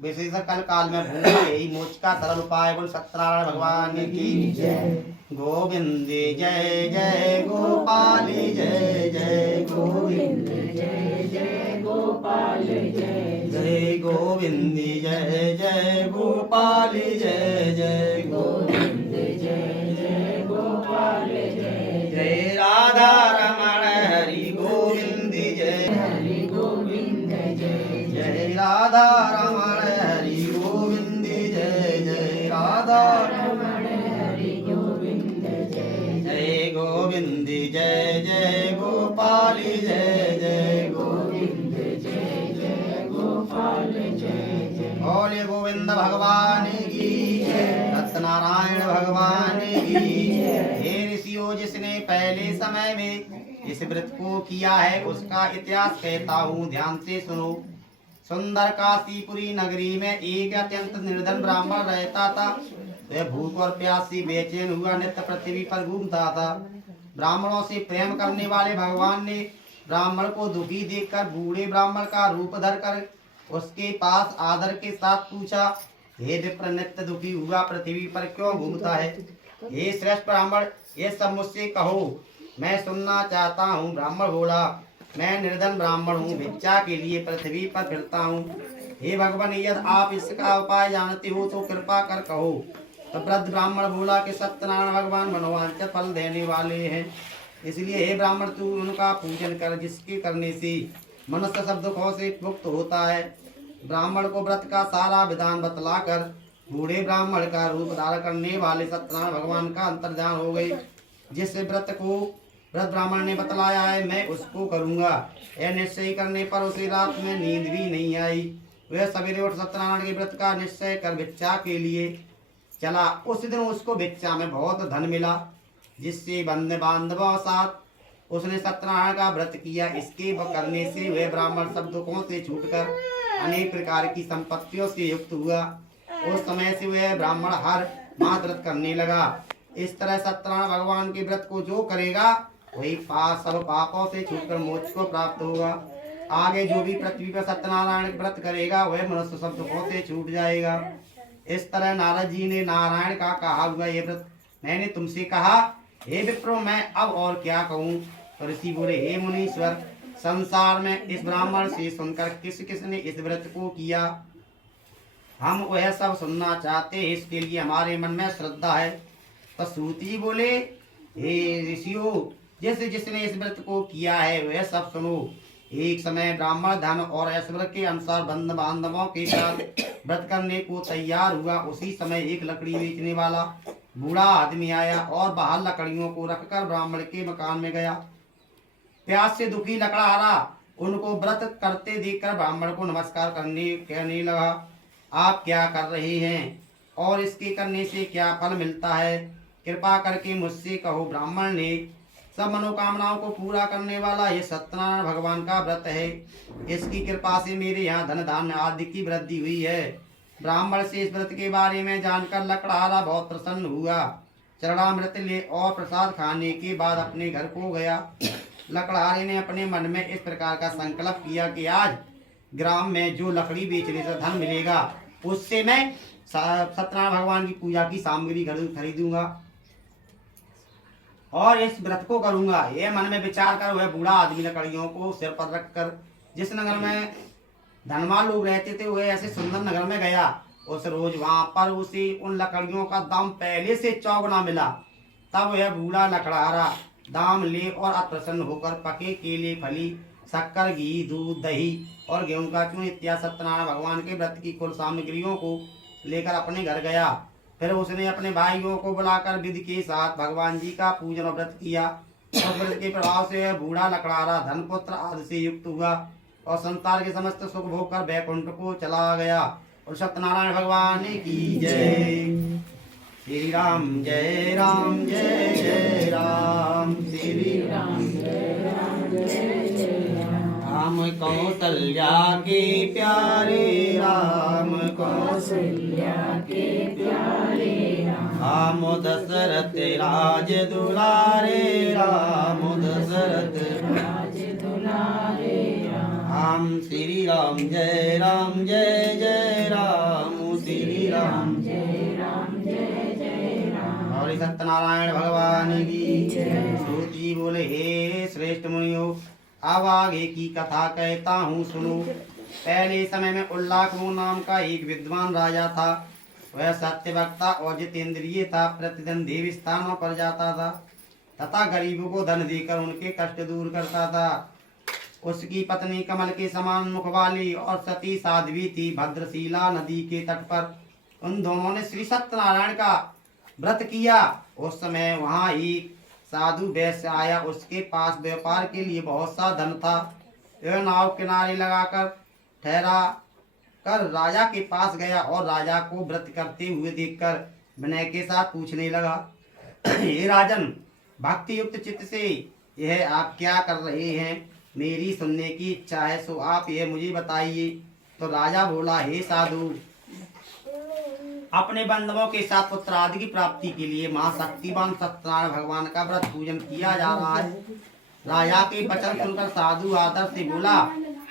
विशेष कल काल में भूल यही मोक्ष का सरल उपाय। बोल सत्यनारायण भगवान की जय। गोविंद जय जय गोपाल जय जय गोविंद जय जय गोपाल जय जय गोविंद जय जय गोपाल जय जय गोविंद जय जय गोपाल जय जय राधा रमण हरि गोविंद जय हरि गोविंद जय जय राधा रमण हरि गोविंद जय जय राधा रमण हरि गोविंद जय जय गोविंद जय जय गोपाल जय जय गोविंद जय जय गोपाल जय जय। बोले गोविंद भगवान की जय, सत्यनारायण भगवान की जय। हे ऋषियों, जिसने पहले समय में इस व्रत को किया है उसका इतिहास कहता हूँ, ध्यान से सुनो। सुंदर काशीपुरी नगरी में एक अत्यंत निर्धन ब्राह्मण रहता था। वह भूख और प्यास से बेचैन हुआ नित्य पृथ्वी पर घूमता था। ब्राह्मणों से प्रेम करने वाले भगवान ने ब्राह्मण को दुखी देखकर बूढ़े ब्राह्मण का रूप धरकर उसके पास आदर के साथ पूछा, हे विप्र, नित्य दुखी हुआ पृथ्वी पर क्यों घूमता है? हे श्रेष्ठ ब्राह्मण, ये सब मुझसे कहो, मैं सुनना चाहता हूँ। ब्राह्मण बोला, मैं निर्धन ब्राह्मण हूँ, भिक्षा के लिए पृथ्वी पर फिरता हूँ। हे भगवान, यदि आप इसका उपाय जानते हो तो कृपा कर कहो। तो वृद्ध ब्राह्मण बोला कि सत्यनारायण भगवान मनोवांछित फल देने वाले हैं, इसलिए हे ब्राह्मण तू उनका पूजन कर, जिसके करने से मनुष्य सब दुखों से मुक्त होता है। ब्राह्मण को व्रत का सारा विधान बतलाकर बूढ़े ब्राह्मण का रूप धारण करने वाले सत्यनारायण भगवान का अंतर्ध्यान हो गई। जिस व्रत को व्रत ब्राह्मण ने बतलाया है मैं उसको करूंगा, यह निश्चय करने पर उसे रात में नींद भी नहीं आई। वह सवेरे उठ सत्यनारायण के व्रत का निश्चय कर भिक्षा के लिए चला। उस दिन उसको भिक्षा में बहुत धन मिला, जिससे बंधु बांधवों साथ उसने सत्यनारायण का व्रत किया। इसके करने से वह ब्राह्मण सब दुखों से छूटकर अनेक प्रकार की संपत्तियों से युक्त हुआ। उस समय से वह ब्राह्मण हर माह व्रत करने लगा। इस तरह सत्यनारायण भगवान के व्रत को जो करेगा वही सब पापों से छूटकर मोक्ष को प्राप्त होगा। आगे जो भी पृथ्वी पर सत्यनारायण व्रत करेगा वह मनुष्य सब दुखों से छूट जाएगा। इस तरह नारद जी ने नारायण का कहा हुआ ये व्रत मैंने तुमसे कहा, हे विप्रो, मैं अब और क्या कहूँ? तो ऋषि बोले, हे मुनीश्वर, संसार में इस ब्राह्मण से सुनकर किस किस ने इस व्रत को किया, हम वह सब सुनना चाहते हैं, इसके लिए हमारे मन में श्रद्धा है। तो सूती बोले, हे ऋषियों, जिसने इस व्रत को किया है वह सब सुनो। एक समय ब्राह्मण धन और ऐश्वर्य के अनुसार बंधु बांधवों के साथ व्रत करने को तैयार हुआ। उसी समय एक लकड़ी बेचने वाला बूढ़ा आदमी आया और बाहर लकड़ियों को रखकर ब्राह्मण के मकान में गया। प्यास से दुखी लकड़हारा उनको व्रत करते देखकर ब्राह्मण को नमस्कार कहने लगा, आप क्या कर रहे हैं और इसके करने से क्या फल मिलता है? कृपा करके मुझसे कहो। ब्राह्मण ने, सब मनोकामनाओं को पूरा करने वाला ये सत्यनारायण भगवान का व्रत है, इसकी कृपा से मेरे यहाँ धन धान्य आदि की वृद्धि हुई है। ब्राह्मण से इस व्रत के बारे में जानकर लकड़हारा बहुत प्रसन्न हुआ। चरणामृत ले और प्रसाद खाने के बाद अपने घर को गया। लकड़हारे ने अपने मन में इस प्रकार का संकल्प किया कि आज ग्राम में जो लकड़ी बेचने से धन मिलेगा उससे मैं सत्यनारायण भगवान की पूजा की सामग्री खरीदूंगा और इस व्रत को करूंगा। यह मन में विचार कर वह बूढ़ा आदमी लकड़ियों को सिर पर रखकर जिस नगर में धनवान लोग रहते थे वह ऐसे सुंदर नगर में गया। उस रोज वहां पर उसे उन लकड़ियों का दाम पहले से चौगुना मिला। तब वह बूढ़ा लकड़हारा दाम ले और अप्रसन्न होकर पके केले, फली, शक्कर, घी, दूध, दही और गेहूं का चूर्ण इत्यादि सत्यनारायण भगवान के व्रत की कुल सामग्रियों को लेकर अपने घर गया। फिर उसने अपने भाइयों को बुलाकर विधि के साथ भगवान जी का पूजन और व्रत किया। और व्रत के प्रभाव से बूढ़ा लकड़हारा धन पुत्र आदि से युक्त हुआ और संसार के समस्त सुख भोग कर बैकुंठ को चला गया। और सत्यनारायण भगवान की जय। श्री राम जय राम जय जय राम, श्री राम जय राम जय जय राम। कौशल्या के प्यारे राम, कौशल्या के प्यारे राम, दशरथ राज दुलारे राम, दशरथ राज दुलारे राम। श्री राम जय जय राम। राम जय राम। और सत्यनारायण भगवान की सूत जी बोले, हे श्रेष्ठ मुनियो, अब आगे की कथा कहता हूँ सुनो। पहले समय में उल्लाकमु नाम का एक विद्वान राजा था। वह सत्यवक्ता और जितेंद्रिय था। प्रतिदिन देव स्थानों पर जाता था तथा गरीबों को धन देकर उनके कष्ट दूर करता था। उसकी पत्नी कमल के समान मुख वाली और सती साध्वी थी। भद्रशिला नदी के तट पर उन दोनों ने श्री सत्यनारायण का व्रत किया। उस समय वहाँ एक साधु वैश्य आया। उसके पास व्यापार के लिए बहुत सा धन था। वह नाव किनारे लगाकर ठहरा कर राजा के पास गया और राजा को व्रत करते हुए देखकर विनय के साथ पूछने लगा, हे राजन, भक्ति युक्त चित्त से यह आप क्या कर रहे हैं? मेरी सुनने की इच्छा है, सो आप यह मुझे बताइए। तो राजा बोला, हे साधु, अपने बंधुओं के साथ पुत्र आदि की प्राप्ति के लिए महाशक्तिवान सत्यनारायण भगवान का व्रत पूजन किया जा रहा है। राजा के वचन सुनकर साधु आदर से बोला,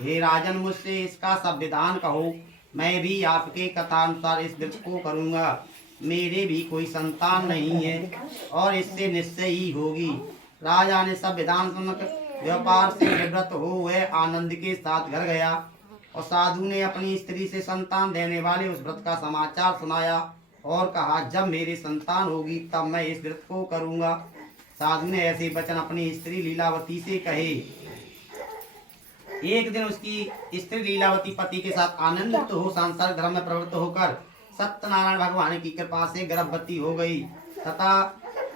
हे राजन, मुझसे इसका सब विधान कहो। मैं भी आपके कथानुसार इस व्रत को करूंगा। मेरे भी कोई संतान नहीं है और इससे निश्चय ही होगी। राजा ने सब विधान सुनकर व्यापार से निवृत्त हो वह आनंद के साथ घर गया और साधु ने अपनी स्त्री से संतान देने वाले उस व्रत का समाचार सुनाया और कहा, जब मेरी संतान होगी तब मैं इस व्रत को करूंगा। साधु ने ऐसे वचन अपनी स्त्री लीलावती से कहे। एक दिन उसकी स्त्री लीलावती पति के साथ आनंदित हो सांसारिक धर्म में प्रवृत्त होकर सत्यनारायण भगवान की कृपा से गर्भवती हो गई तथा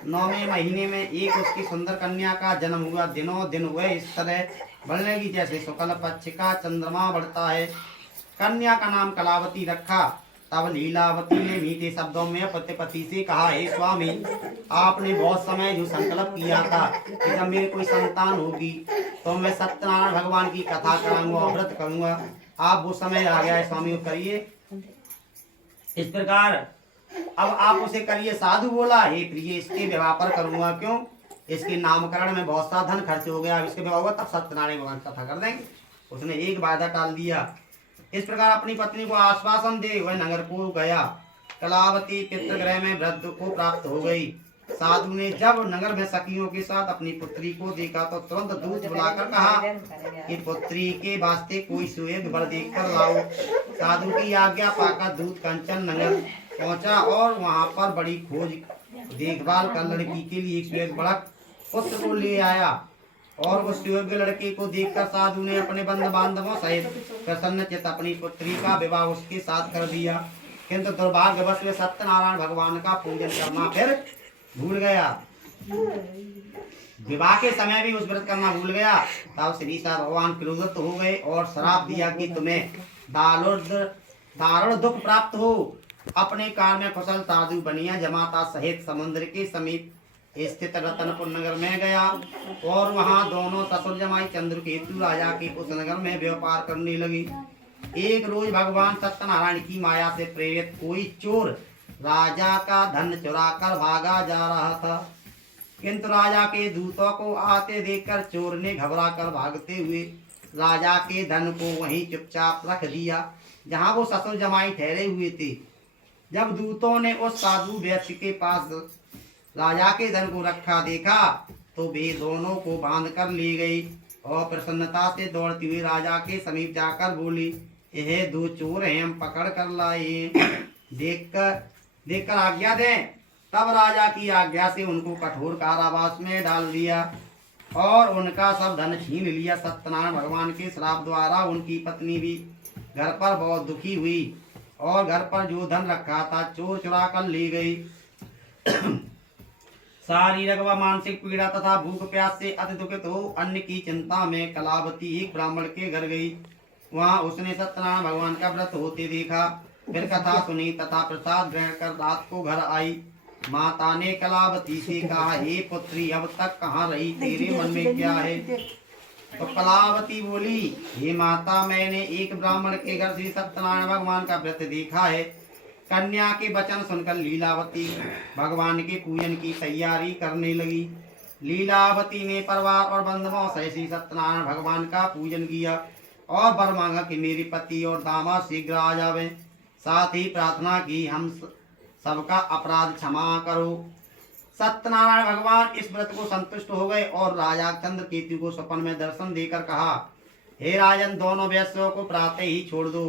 9वें महीने में एक उसकी सुंदर कन्या का जन्म हुआ। दिनों दिन वह इस तरह बढ़ने लगी जैसे शुक्ल पक्ष का चंद्रमा बढ़ता है। कन्या का नाम कलावती रखा। तब लीलावती ने मीठे शब्दों में पति से कहा, हे स्वामी, आपने बहुत समय जो संकल्प किया था कि जब मेरी कोई संतान होगी तो मैं सत्यनारायण भगवान की कथा कराऊंगा और व्रत करूंगा, आप वो समय आ गया है स्वामी, करिए। इस प्रकार अब आप उसे करिए। साधु बोला, हे प्रिय, इसके विवाह पर करूंगा। क्यों? इसके नामकरण में बहुत सा धन खर्च हो गया। इसके विवाह होगा तब सत्यनारायण भगवान की कथा कर देंगे। उसने एक वादा टाल दिया। इस प्रकार अपनी पत्नी को आश्वासन दे वह नगर को गया। कलावती पितृगृह में वृद्ध को प्राप्त हो गई। साधु ने जब नगर में सखियों के साथ अपनी पुत्री को देखा तो तुरंत दूत बुलाकर कहा कि पुत्री के वास्ते कोई सुयोग वर देखकर लाओ। साधु की आज्ञा पाकर दूत कंचन नगर पहुंचा और वहां पर बड़ी खोज देखभाल कर लड़की के लिए एक सुयोग बड़क पुत्र को ले आया। और उस योग्य लड़के को देखकर साधु ने अपने बंधु बांधवों सहित प्रसन्नचित्त अपनी पुत्री का विवाह उसके साथ कर दिया। किंतु दुर्भाग्यवश वे सत्यनारायण भगवान का पूजन करना फिर भूल गया। विवाह के समय भी उस व्रत करना भूल गया। तब श्री भगवान क्रोधित हो गए और श्राप दिया कि तुम्हें दारुण दुख प्राप्त हो। अपने कार में कुशल साधु बनिया जमाता सहित समुद्र के समीप स्थित रतनपुर नगर में गया और वहां दोनों ससुर जमाई चंद्रकेतु राजा के उस नगर में व्यापार करने लगी। एक रोज भगवान सत्यनारायण की माया से प्रेरित कोई चोर राजा का धन चुरा कर भागा जा रहा था। किंतु राजा के दूतों को आते देखकर चोर ने घबरा कर भागते हुए राजा के धन को वहीं चुपचाप रख दिया जहां वो ससुर जमाई ठहरे हुए थे। जब दूतों ने उस साधु वैश्य के पास राजा के धन को रखा देखा तो वे दोनों को बांध कर ले गई और प्रसन्नता से दौड़ती हुई राजा के समीप जाकर बोली, यह दो चोर हैं, हम पकड़ कर लाए। देखकर आज्ञा दें। तब राजा की आज्ञा से उनको कठोर कारावास में डाल दिया और उनका सब धन छीन लिया। सत्यनारायण भगवान के श्राप द्वारा उनकी पत्नी भी घर पर बहुत दुखी हुई और घर पर जो धन रखा था चोर चुरा कर ले गई। शारीरिक व मानसिक पीड़ा तथा भूख प्यास से अति दुखित हो अन्न की चिंता में कलावती एक ब्राह्मण के घर गई। वहां उसने सत्यनारायण भगवान का व्रत होते देखा। फिर कथा सुनी तथा प्रसाद ग्रहण कर रात को घर आई। माता ने कलावती से कहा, हे पुत्री, अब तक कहाँ रही, तेरे मन में क्या है? तो कलावती बोली, हे माता, मैंने एक ब्राह्मण के घर से सत्यनारायण भगवान का व्रत देखा है। कन्या के वचन सुनकर लीलावती भगवान के पूजन की तैयारी करने लगी। लीलावती ने परिवार और बंधुओं से श्री सत्यनारायण भगवान का पूजन किया और वर मांगा कि मेरे पति और दामाद शीघ्र आ जावे। साथ ही प्रार्थना की हम सबका अपराध क्षमा करो। सत्यनारायण भगवान इस व्रत को संतुष्ट हो गए और राजा चंद्रकेतु को स्वप्न में दर्शन देकर कहा, हे राजन, दोनों वैश्यों को प्रातः ही छोड़ दो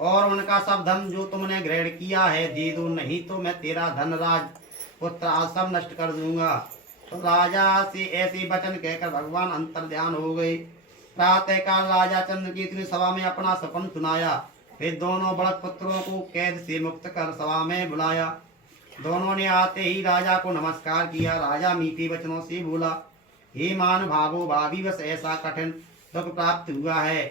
और उनका सब धन जो तुमने ग्रहण किया है दे दो, नहीं तो मैं तेरा धन, राज, पुत्र आदि सब नष्ट कर दूंगा। तो राजा से ऐसे वचन कहकर भगवान अंतर्ध्यान हो गए। प्रातः काल राजा चंद्रकेतु ने सभा में अपना सपन सुनाया। फिर दोनों बड़क पुत्रों को कैद से मुक्त कर सभा में बुलाया। दोनों ने आते ही राजा को नमस्कार किया। राजा मीठे वचनों से बोला, हे महानुभावो, भाभी बस ऐसा कठिन दुख प्राप्त हुआ है,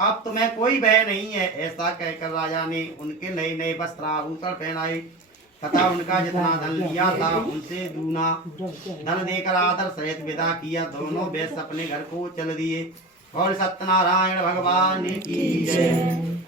अब तुम्हें कोई भय नहीं है। ऐसा कहकर राजा ने उनके नए नए वस्त्र आभूषण पहनाए तथा उनका जितना धन लिया था उनसे दूना धन देकर आदर सहित विदा किया। दोनों वैश्य अपने घर को चल दिए। और सत्यनारायण भगवान की जय।